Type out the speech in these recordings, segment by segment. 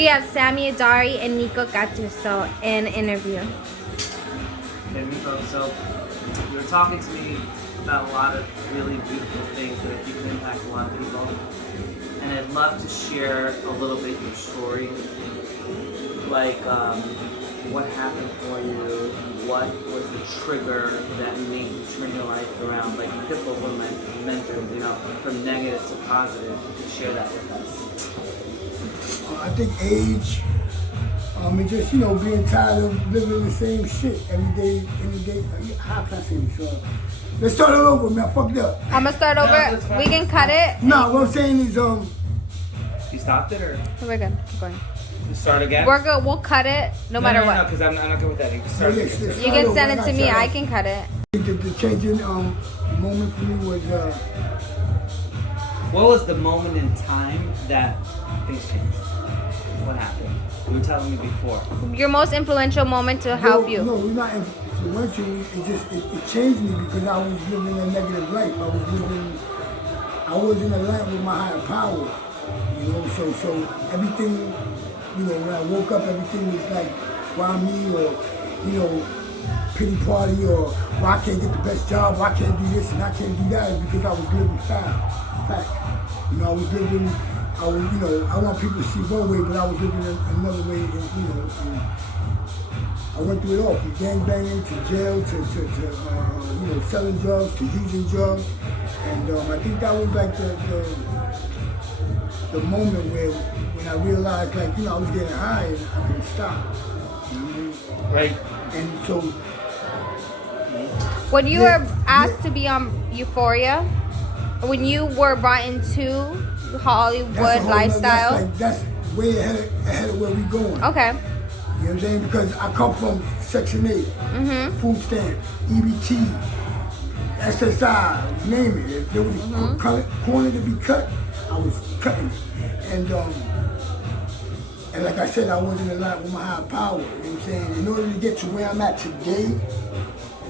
We have Sammy Adari and Meeko Gattuso in interview. Okay, Meeko, so you were talking to me about a lot of really beautiful things that I think can impact a lot of people. And I'd love to share a little bit your story. Like, what happened for you? What was the trigger that made you turn your life around? Like, Pitbull was one of my mentors, you know, from negative to positive. You could share that with us. I think age, and just, you know, being tired of living the same shit every day. How can I say this? Let's start it over, man. I fucked up. I'm gonna start over. We can cut it. No, what I'm saying is, You stopped it, or? We're good. Keep going. Start again? We're good. We'll cut it no matter what. No, because I'm not good with that. You can start yes, again. You can send it to me. I can cut it. the changing moment for me was, What was the moment in time that things changed? What happened? You were telling me before. Your most influential moment to help you. No, it's not influential. It changed me because I was living a negative life. I wasn't aligned with my higher power. You know, so everything, you know, when I woke up, everything was like, why me, or, you know, pity party, or why I can't get the best job, why I can't do this and I can't do that, is because I was living foul. Fact. You know, I was, you know, I want people to see one way, but I was living another way, and, you know, and I went through it all, from gangbanging to jail to you know, selling drugs to using drugs, and I think that was like the moment where when I realized, like, you know, I was getting high and I couldn't stop. You know what I mean? Right. And so When you were asked to be on Euphoria, when you were brought into Hollywood lifestyle. That's way ahead of where we going. Okay. You know what I'm saying? Because I come from Section 8, food stamps, EBT, SSI, you name it. If there was a corner to be cut, I was cutting it. And like I said, I wasn't in line with my higher power. You know what I'm saying? In order to get to where I'm at today,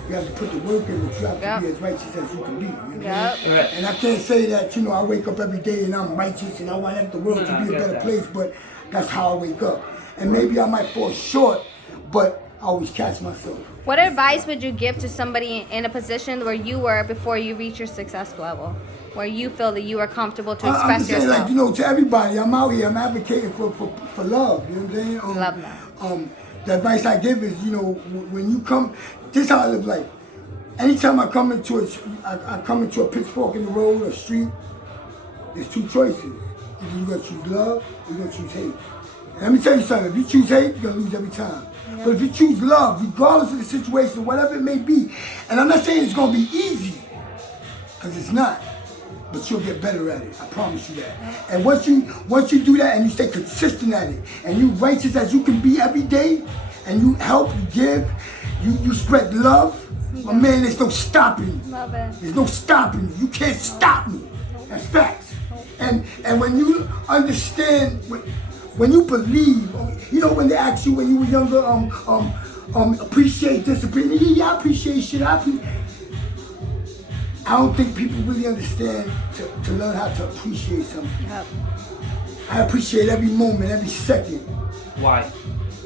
you have to put the work in, but you have to be as righteous as you can be. You know what I mean? Right. And I can't say that, you know, I wake up every day and I'm righteous and I want the world to be a better place, but that's how I wake up. And maybe I might fall short, but I always catch myself. What advice would you give to somebody in a position where you were before you reach your success level? Where you feel that you are comfortable to express I'm just saying, yourself? like, you know, to everybody, I'm out here, I'm advocating for love, you know what I'm saying? Love that. The advice I give is, you know, when you come, this is how I live life. Anytime I come into a pitchfork in the road or street, there's two choices. Either you're gonna choose love or you're gonna choose hate. And let me tell you something, if you choose hate, you're gonna lose every time. But if you choose love, regardless of the situation, whatever it may be, and I'm not saying it's gonna be easy, because it's not, but you'll get better at it. I promise you that. And once you do that and you stay consistent at it, and you righteous as you can be every day, and you help, you give, you spread love, my man, there's no stopping you. Love it. There's no stopping you. You can't stop me. That's facts. And when you understand, when you believe, you know, when they ask you when you were younger, appreciate discipline. Yeah, I appreciate shit. I don't think people really understand to learn how to appreciate something. Yep. I appreciate every moment, every second. Why?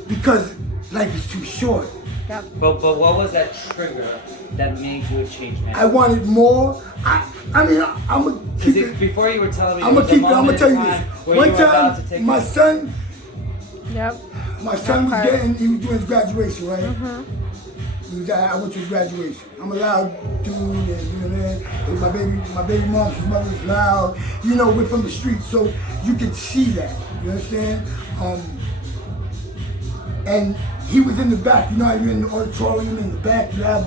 Because life is too short. Yep. But what was that trigger that made you a change man? I wanted more. I mean, I'm gonna keep it. Before you were telling me, I'm gonna keep it. I'm gonna tell you this. One time, my son was he was doing his graduation, right? I went to his graduation. I'm a loud dude, and you know what I mean? My baby mom's mother was loud. You know, we're from the street, so you can see that. You understand? And he was in the back. You know how you're in the auditorium in the back. You have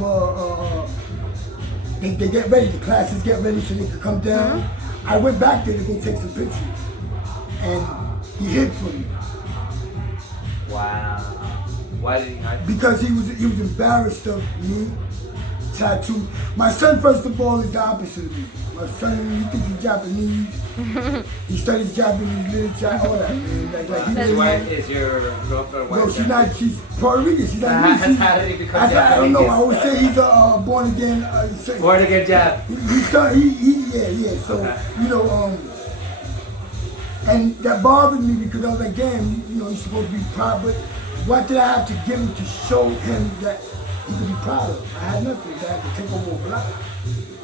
they get ready. The classes get ready so they can come down. I went back there to go take some pictures, and he hid from me. Wow. Why did he hide? Because he was embarrassed of me. Tattoo. My son, first of all, is the opposite of me. My son, he thinks he's Japanese. He studies Japanese literature, all that, man. His wife is your girlfriend? No, she's not. She's Puerto Rican. She's not me. How did he become Japanese? I don't know. I would say he's a born again. Born again Jap. Yeah. So, okay. you know, And that bothered me because I was like, damn, you know, he's supposed to be proud, but what did I have to give him to show him that he could be proud of? I had nothing. I had to take over a block.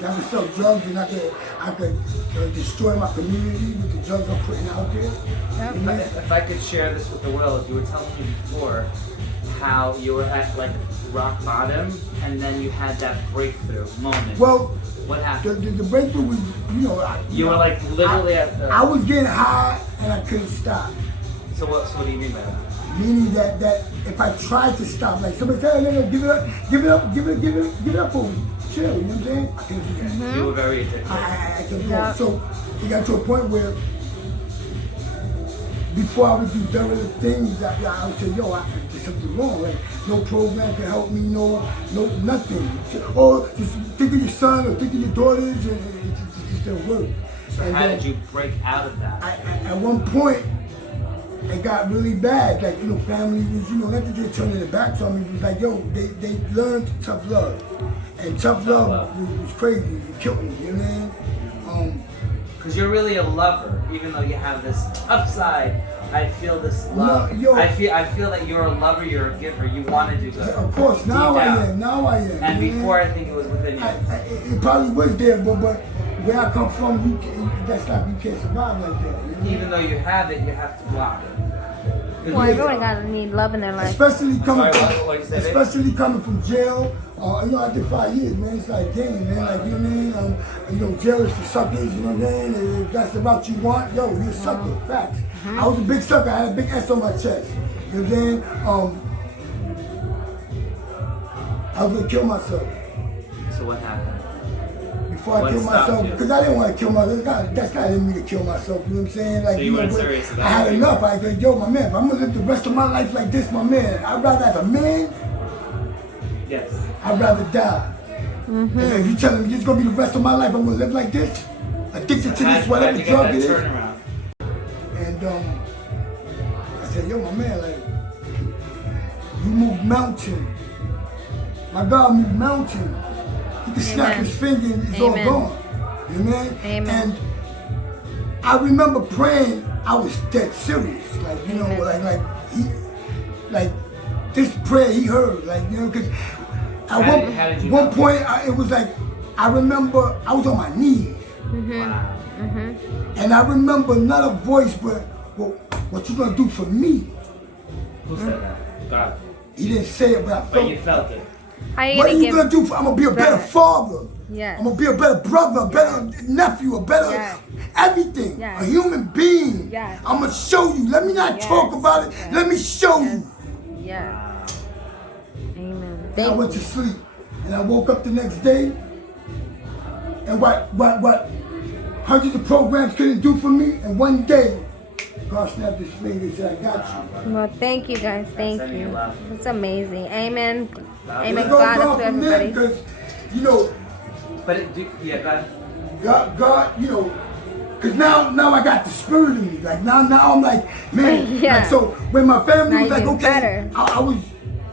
I could sell drugs and I could destroy my community with the drugs I'm putting out there. Yep. If I could share this with the world, you were telling me before how you were at like rock bottom and then you had that breakthrough moment. Well, what happened? The breakthrough was, you know, You were like literally at the. I was getting high and I couldn't stop. So what do you mean by that? Meaning that if I tried to stop, like somebody said, no, give it up for me. Chill, you know what I'm saying? I couldn't do that. You were very addicted. I couldn't do Yeah. it. So it got to a point where before I would do derelict things, I would say, yo, there's something wrong. Like, no program can help me, no nothing. Or just think of your son or think of your daughters, and it just didn't work. So And how then did you break out of that? at one point, it got really bad. Like, you know, family was, you know, not that they turning their backs on me. It was like, yo, they learned tough love. And tough love was crazy. It killed me, you know what I mean? Because you're really a lover, even though you have this tough side. I feel this love. No, yo. I feel that you're a lover, you're a giver. You want to do good. Of course, now Deep I down. am. Now I am. And you know before, what I think it was within you. it probably was there, but where I come from, you can't survive like that. You know? Even though you have it, you have to block it. Well, everyone gotta need love in their life. Especially coming Sorry, from, what you said, especially coming from jail. You know, I did 5 years, man. It's like, damn, man. Like, you know what I mean? You know, jail is for suckers. You know what I mean? And if that's the route you want, yo, you're a sucker. Facts. I was a big sucker. I had a big S on my chest. You know what I'm saying? I was gonna kill myself. So what happened? Before I What killed stopped myself, you? because I didn't want to kill myself. That's not in me to kill myself. You know what I'm saying? Like, So you weren't what, serious about I had it? enough. I said, yo, my man, if I'm gonna live the rest of my life like this, my man, I'd rather as a man, Yes. I'd rather die. And if you telling me this is gonna be the rest of my life, I'm gonna live like this, addicted to this, whatever How'd you drug get it that is. turnaround? And I said, yo, my man, like, you move mountains. My God moved mountains. He can snap Amen. his finger and it's all Amen. gone. You know what I mean? Amen. And I remember praying, I was dead serious. Like, you know, like this prayer he heard, like, you know, because at How did you one know? point, it was like, I remember I was on my knees. Wow. And I remember not a voice, but, well, what you gonna do for me? Who said that? God. He didn't say it, but I But felt you it. felt it. How you What are gonna you give? gonna do for, I'm gonna be a better Right. father. Yes. I'm gonna be a better brother, a better nephew, a better Yes. everything. Yes. A human being. Yes. I'm gonna show you. Let me not Yes. talk about it. Yes. Let me show Yes. you. Yes. Amen. And I Thank went you. to sleep. And I woke up the next day. And what hundreds of programs couldn't do for me, and one day, God snapped his finger and said, I got you. Well, thank you guys. Thank Sending you. you love. It's amazing. Amen. Amen. It's gonna God go up to from there everybody. because, you know, But yeah, go ahead. God, you know, because now I got the spirit in me. Like now I'm like, man. Yeah. Like, so when my family Now was like, you're okay, better. I was,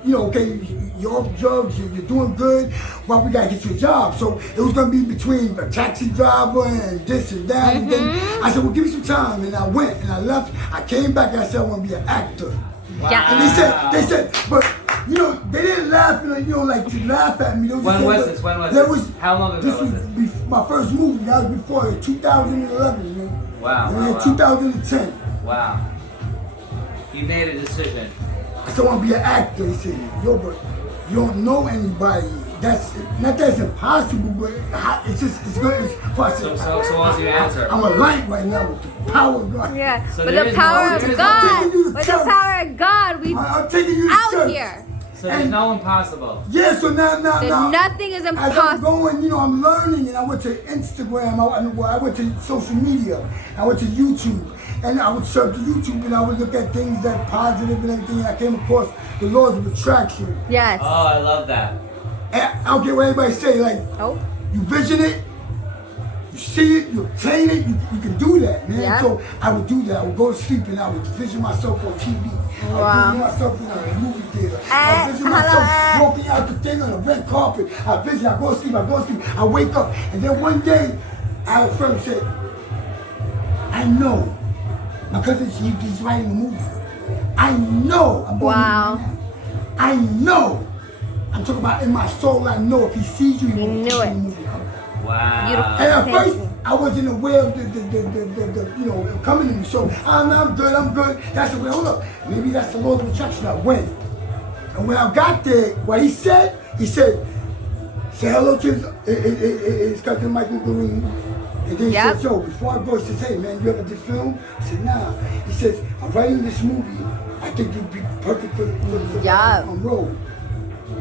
you know, okay, you're off drugs, you're doing good. Well, we gotta get you a job. So it was gonna be between a taxi driver and this and that. And then I said, well, give me some time. And I went and I left. I came back and I said, I want to be an actor. Yeah. And they said, but you know, they didn't laugh, you know, like to laugh at me. They When just was said, this? When was there this? How long ago this was was this? my first movie. That was before 2011, you know. Wow, And wow, then wow. 2010. Wow. You made a decision. I said, I want to be an actor. He said, yo, but you don't know anybody. That's not that it's impossible, but it's just it's good. It's possible. So what was your answer? I'm a light right now with the power of God. Yeah. So With there the is power no- of there is God. no- taking you to With the church. power of God, we I'm taking you to out church. here. So there's no impossible. Yeah, so now. Nothing is As I'm impossible. going, you know, I'm learning, and I went to Instagram, I went to social media, I went to YouTube, and I would search YouTube, and I would look at things that positive and everything, and I came across the laws of attraction. Yes. Oh, I love that. And I don't care what anybody say, like, Oh. you vision it, you see it, you obtain it, you can do that, man. Yeah. So I would do that. I would go to sleep and I would vision myself on TV. I would Wow. vision myself in a movie theater. I Eh, would vision hello, myself eh. walking out the thing on a red carpet. I go to sleep, I wake up. And then one day, I had a friend who said, I know My cousin, he's writing a movie. I know. I'm going Wow. right now. I know. I'm talking about in my soul. I know if he sees you, he won't knew take you it. in the movie. Wow. Beautiful. And at Thank first, you. I wasn't aware of the you know, coming to me. So I'm good. That's the way. Hold up. Maybe that's the law of attraction. I went. And when I got there, what he said, say hello to his cousin Michael Green. And then he Yep. says, yo, before I go, he says, hey man, you ever did film? I said, nah. He says, I'm writing this movie. I think you'd be perfect for the Yup. role.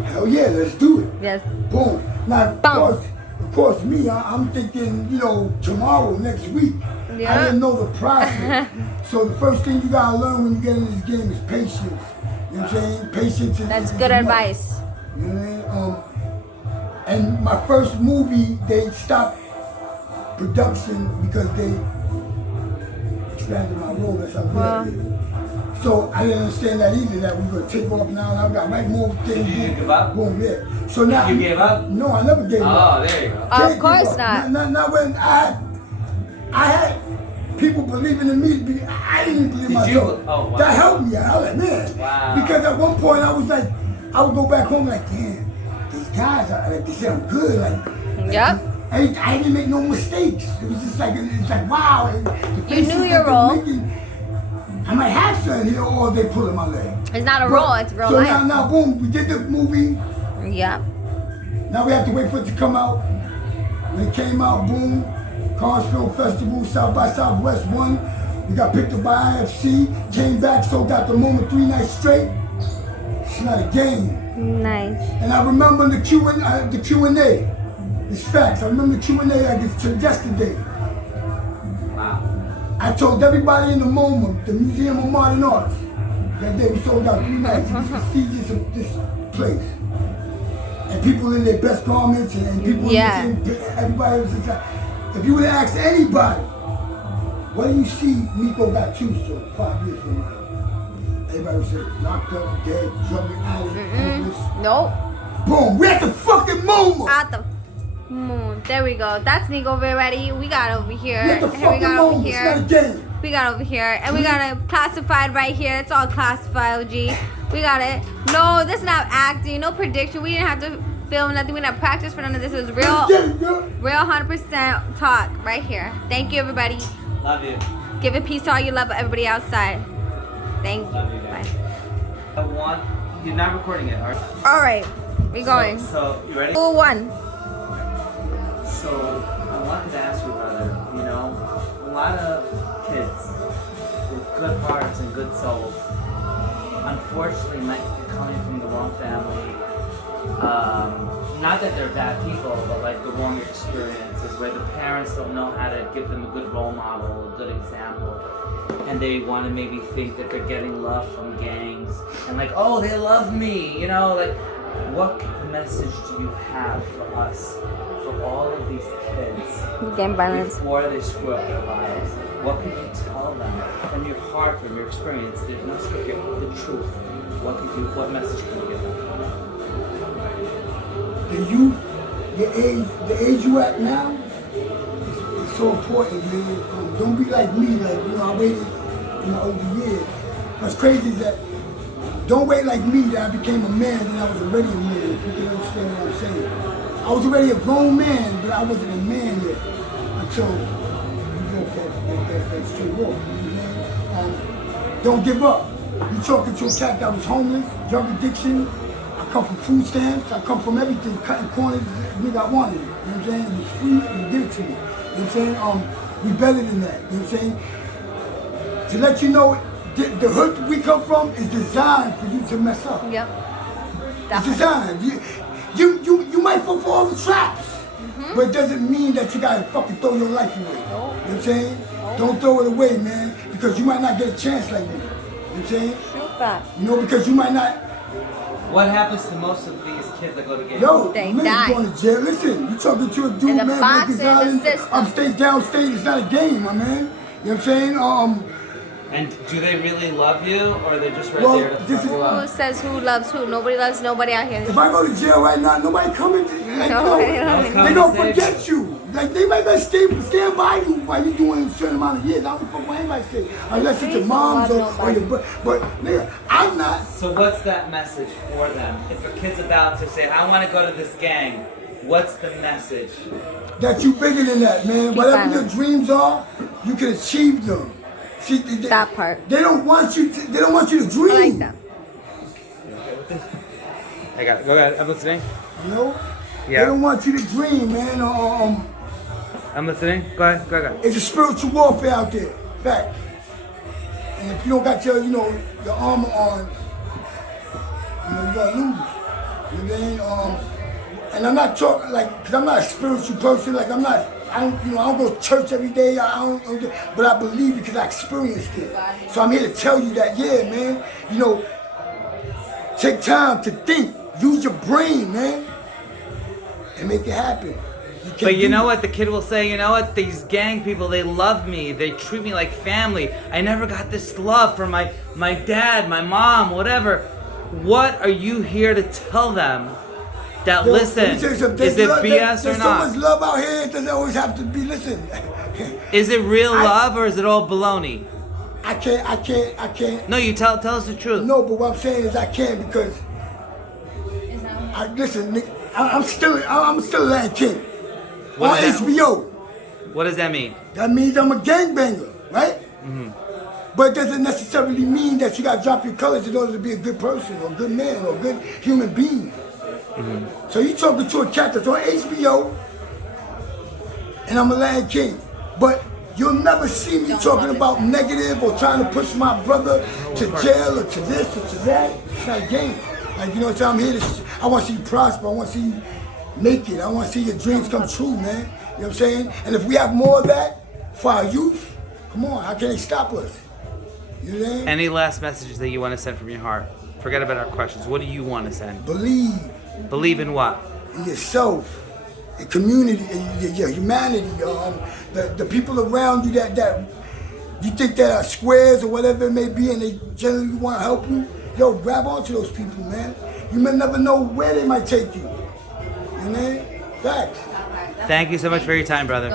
Hell yeah, let's do it. Yes. Boom. Now, Boom. of course, me, I'm thinking, you know, tomorrow, next week. Yeah. I didn't know the process. So the first thing you gotta learn when you get in this game is patience. You know what I'm saying? Patience is That's is good enough. advice. You know what I mean? And my first movie, they stopped production because they expanded my role. That's how good Wow. I did. So I didn't understand that either, that we were gonna take off now and I've got right more things. Did you give up? Boom, yeah. So now You gave up? No, I never gave up. Oh, there you go. Of Can't give course up. not. Not when I had people believing in me. I didn't believe in Did you? myself. Oh, wow. That helped me. I was like, man. Wow. Because at one point I was like, I would go back home like, damn, these guys are like, they say I'm good. Like, Yep. I didn't make no mistakes. It was just like, it's like, wow. And the You faces knew that your they're role. making, I might have something, you know, or they pulling my leg. It's not a role, it's real so life. now, boom, we did the movie. Yep. Now we have to wait for it to come out. When it came out, boom, Cannes Film Festival, South by Southwest won. We got picked up by IFC, came back, sold out the moment 3 nights straight. It's not a game. Nice. And I remember the Q&A. It's facts. I remember the Q&A like it's yesterday. Wow. I told everybody in the MoMA, the Museum of Modern Arts, that day we sold out 3 nights. It's prestigious of this place. And people in their best garments and people Yeah. in the same, everybody was inside. If you would have asked anybody, what do you see Meeko Gattuso 5 years from now? Everybody would say, locked up, dead, drug addict, homeless. Nope. Boom, we're at the fucking MoMA. At the moon. There we go. That's Nico Ready. We got over here. We're at the And we fucking got over MoMA. It's not a here. game. We got over here. And we got it classified right here. It's all classified, OG. We got it. No, this is not acting. No prediction. We didn't have to film nothing. We didn't have practice for none of this. It was real, real 100% talk right here. Thank you, everybody. Love you. Give a peace to all you love everybody outside. Thank you. Love you Bye. guys. You're not recording it, are you? All right. We going. So you ready? Rule 1. So I wanted to ask you, brother, you know, a lot of kids with good hearts and good souls, unfortunately, might be coming from the wrong family. Not that they're bad people, but like the wrong experiences where the parents don't know how to give them a good role model, a good example. And they want to maybe think that they're getting love from gangs and like, oh, they love me, you know, like, what message do you have for us, for all of these kids Gang violence. before they screw up their lives? What can you tell them from your heart, from your experience? There's no script here, the truth. What message can you give them? The youth, the age you at now, is so important, man. Don't be like me, like, you know, I waited in my older years. What's crazy is that don't wait like me that I became a man when I was already a man, if you can understand what I'm saying. I was already a grown man, but I wasn't a man yet until you broke that straight walk, you know what I'm saying? Don't give up. You talking to a cat that was homeless, drug addiction. I come from food stamps, I come from everything, cutting corners, nigga, I wanted it, you know what I'm saying? It was free, you give it to me, you know what I'm saying? We better than that, you know what I'm saying? To let you know, the hood we come from is designed for you to mess up. Yep. It's designed. You might fall for all the traps, but it doesn't mean that you gotta fucking throw your life away. You know what I'm saying? Don't throw it away, man, because you might not get a chance like me. You know what I'm saying? Shoot that. You know, because you might not. What happens to most of these kids that go to gangs? Yo, They man, die. you going to jail. Listen, you talking to a dude, In the man, box Rikers and the Island, system. upstate, downstate. It's not a game, my man. You know what I'm saying? And do they really love you, or they're just right Well, there to this fuck is- you Who up? says who loves who? Nobody loves nobody out here. If I go to jail right now, nobody coming to like, Nobody no, loves Those me. they don't Save forget you. Like they might not stand by you while you doing a certain amount of years. I don't fuck with anybody stay. Unless it's your mom's or your but nigga, I'm not. So what's that message for them? If a kid's about to say, I want to go to this gang, what's the message? That you bigger than that, man. Whatever your silent. dreams are, you can achieve them. See, That part. They don't want you to. They don't want you to I dream. like that. I got it. Go ahead. I'm listening. You know. Yeah. They don't want you to dream, man. I'm listening. Go ahead. Go ahead. It's a spiritual warfare out there. Fact. And if you don't got your, your armor on, you're gonna lose. You know what I mean? And I'm not talking cause I'm not a spiritual person. Like I don't go to church every day. I don't, but I believe because I experienced it. So I'm here to tell you that, yeah, man. Take time to think. Use your brain, man, and make it happen. But you know what? The kid will say, you know what? These gang people, they love me. They treat me like family. I never got this love from my dad, my mom, whatever. What are you here to tell them? That Yo, listen, let me tell you something. is it There's BS or There's so not? much love out here. It doesn't always have to be. Listen, Is it real love or is it all baloney? I can't. No, you tell us the truth. No, but what I'm saying is I can't because listen, Nick, I'm still a Latin king What on is that? HBO. What does that mean? That means I'm a gangbanger, right? Mm-hmm. But it doesn't necessarily mean that you gotta drop your colors in order to be a good person or a good man or a good human being. Mm-hmm. So you talking to a cat that's on HBO, and I'm a Latin king, but you'll never see me talking about negative or trying to push my brother to jail or to this or to that. It's not a game. Like, you know what I'm saying? I'm here to, I want to see you prosper. I want to see you make it. I want to see your dreams come true, man. You know what I'm saying? And if we have more of that for our youth, come on, how can they stop us? You know what I'm saying? Any last messages that you want to send from your heart? Forget about our questions. What do you want to send? Believe Believe in what? in yourself, in community, in your humanity, the people around you that you think that are squares or whatever it may be, and they generally want to help you. Yo, grab onto those people, man. You may never know where they might take you. You know what I mean? Facts. Thank you so much for your time, brother.